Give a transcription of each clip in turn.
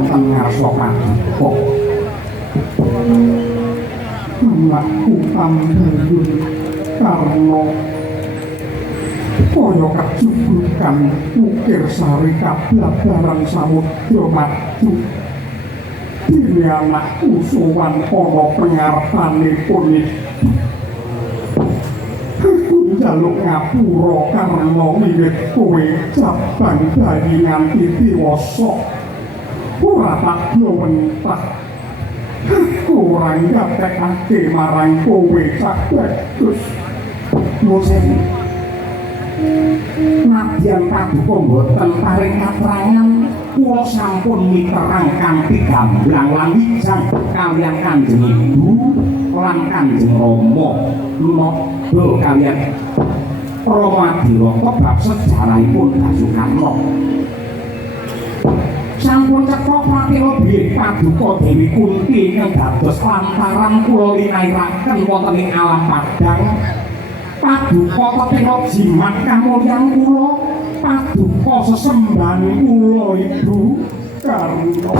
wonten ngarsa paduka. Mlaku pambuyun karna kaya kejublukan ukir sari kablabaran samudra madu. Dene anakku sowan ana pengarepanipun aku njaluk ngapura karena wiwit kowe cabang bayi nganti diwasa ora tak mentah. Aku ora ngatekake marang kowe sak bagus. Musen nadyan paduka boten paring katrangan kula sampun miterang kanthi gamblang lan wijang kaliyan Kanjeng Ibu lan Kanjeng Rama Nada kaliyan Rama Dirata bab sejarahipun Basukarna. Sampun cekak pratela bilih paduka Dewi Kunti ingkang dados lantaran kula linairaken wonten ing alam Padang. Paduka Tetena jimat kamulyan kula, paduka sesembahan kula Ibu Karna.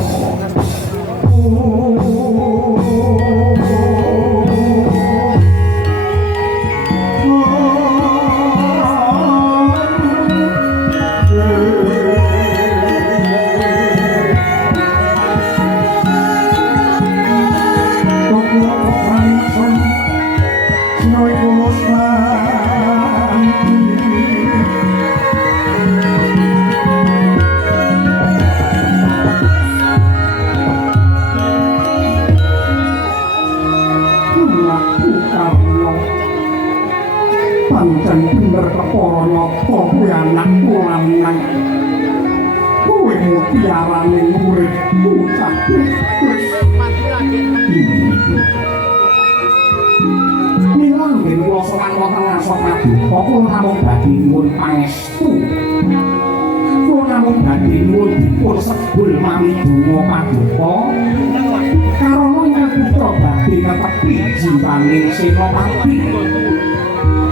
Pancen bener kepara napa kowe anakku lanang. Kowe mutiarane muridku cabut. Milang yen kula sowan wonten ngarsa paduka kula namung badhe nyuwun pangestu. Kula namung badhe nyuwun dipun sebul mami donga paduka. Karana ingkang putra badhe netepi jiwaning Senopati.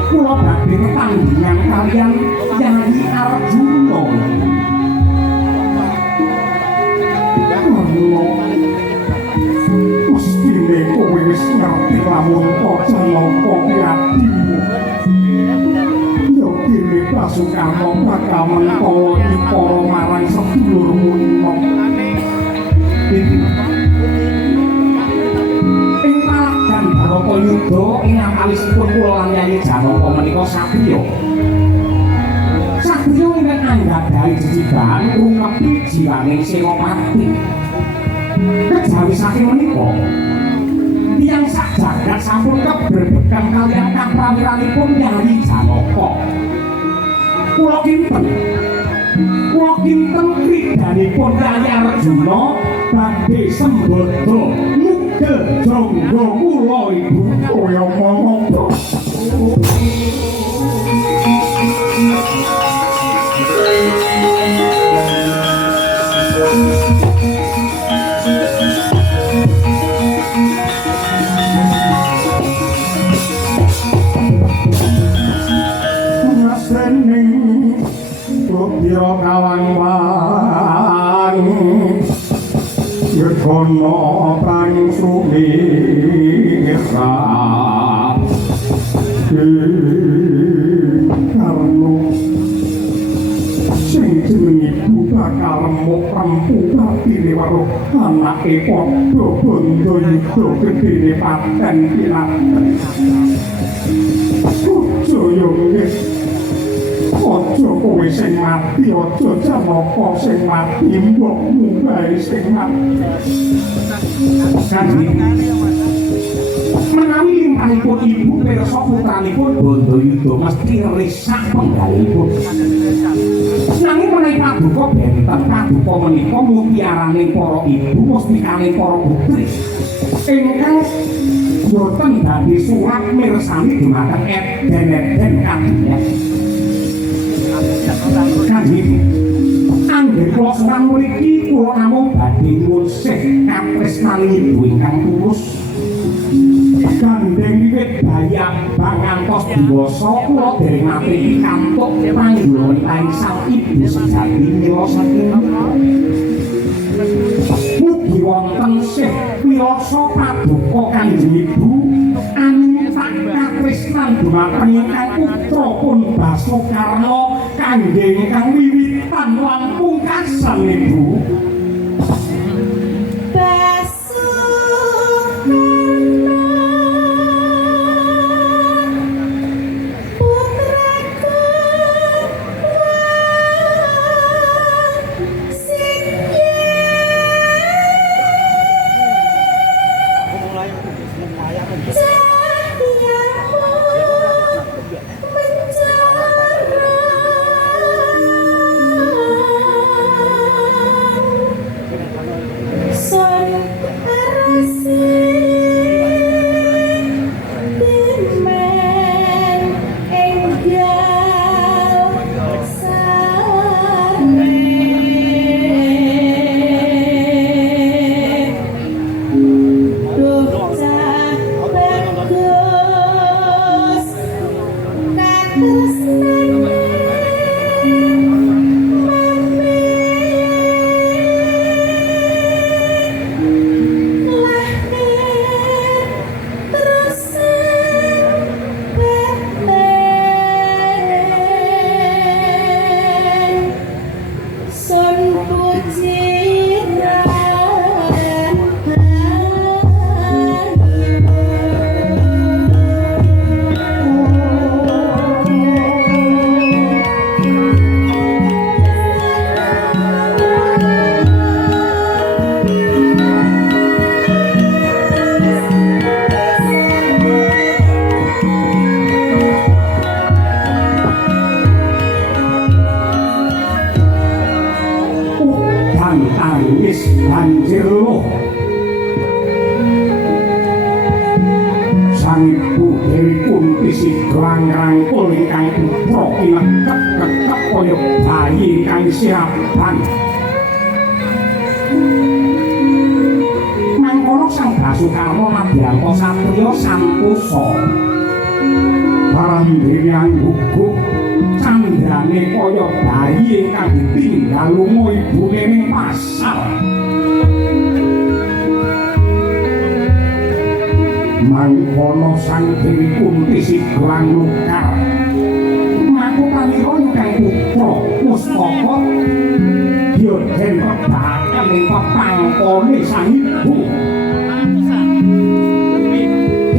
Kula badhe tetanggingan kaliyan Yayi Arjuna. Mestine kowe wis ngerti lamun Janaka Yadimu. Yo kene Basukarna bakal mentala ipara marang sedulurmu nima. Yuda ing alisipun kula lan Yayi Janaka menika satriya. Satriya ingkang anggadhahi jejibahan ngrumepi jiwaning Senopati. Kejawi saking menika tiyang sak jagat sampun kebrebegan kaliyan kaprawiranipun Yayi Janaka. Kula kinten kridanipun Yayi Arjuna badhe sembada Jonggo kula Ibu kaya monggo. Nasening kira kawang-wang Yekono pang sumira Karno sing jeneng ibu bakal remuk rempu patine waruh anake padha bondo yuda gedene paten pilat Jaya nggih aja kowe sing mati aja Janaka sing mati mbokmu bae sing mati menawi limpahipun ibu pirsa putranipun Bandayuda mesti risak penggalipun nanging menawi paduka benten paduka menika mutiarane para ibu mustikane para putri ingkang boten dadi surat mirsani dumateng eden-eden kabinet Anggen kula sowan mriki kula namung badhe nyuwun sih katresnaning ibu ingkang tulus gandeng wiwit bayang bangantos diwasa kula dereng nate pikantuk panggulaning sang ibu sejati mila saking Mugi wonten sih wirasa paduka Kanjeng Ibu sak katresnan dumateng ingkang putra pun Basukarna kangge ingkang wiwitan lan pungkasan Ibu. Banjir loh sang ibu Dewi Kunti Sidrang rangkul ingkang putra ilekep-lekep kaya bayi ingkang siapan mangkono sang Basukarna madyanto satriya sampusa barang dewyang gugup candrane kaya bayi ingkang ditinggal lunga ibune ning pasar. Mangkono sang Dewi Kunti Sidrang lukar maku kalira ingkang putra Pustaka Yoden kebahakan ing pepangkone sang ibu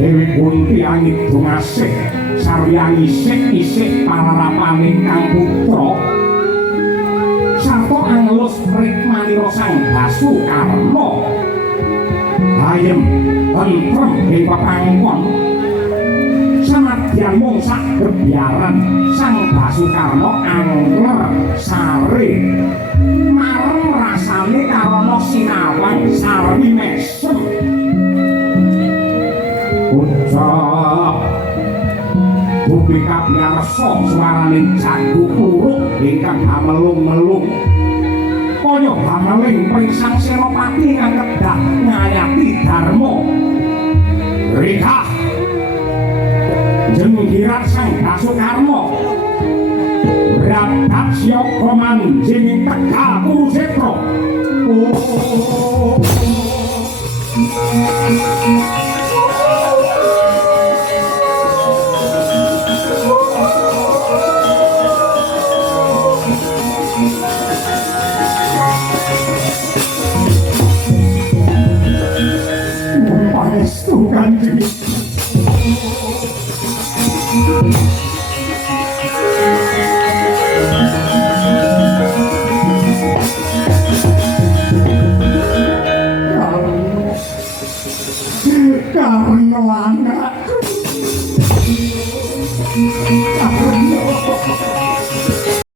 Dewi Kunti angit dungasih sarya isik-isik pararapan ingkang putra sarta angelus prikmanira sang Basukarna ayem tentrem ing pepangkon sanadyan mung sak gebyaran sang Basukarna angler sare mareng rasane karana sinawang sarwi mesem ucap bumi kabyarsa suarane jago kuruk ingkang hamelung-melung kaya hameling pringsang Senopati ingkang kedah ngayati dharma rikah jenggirat sang Basukarna rapat siyaga manjing ing Tegal Kurusetra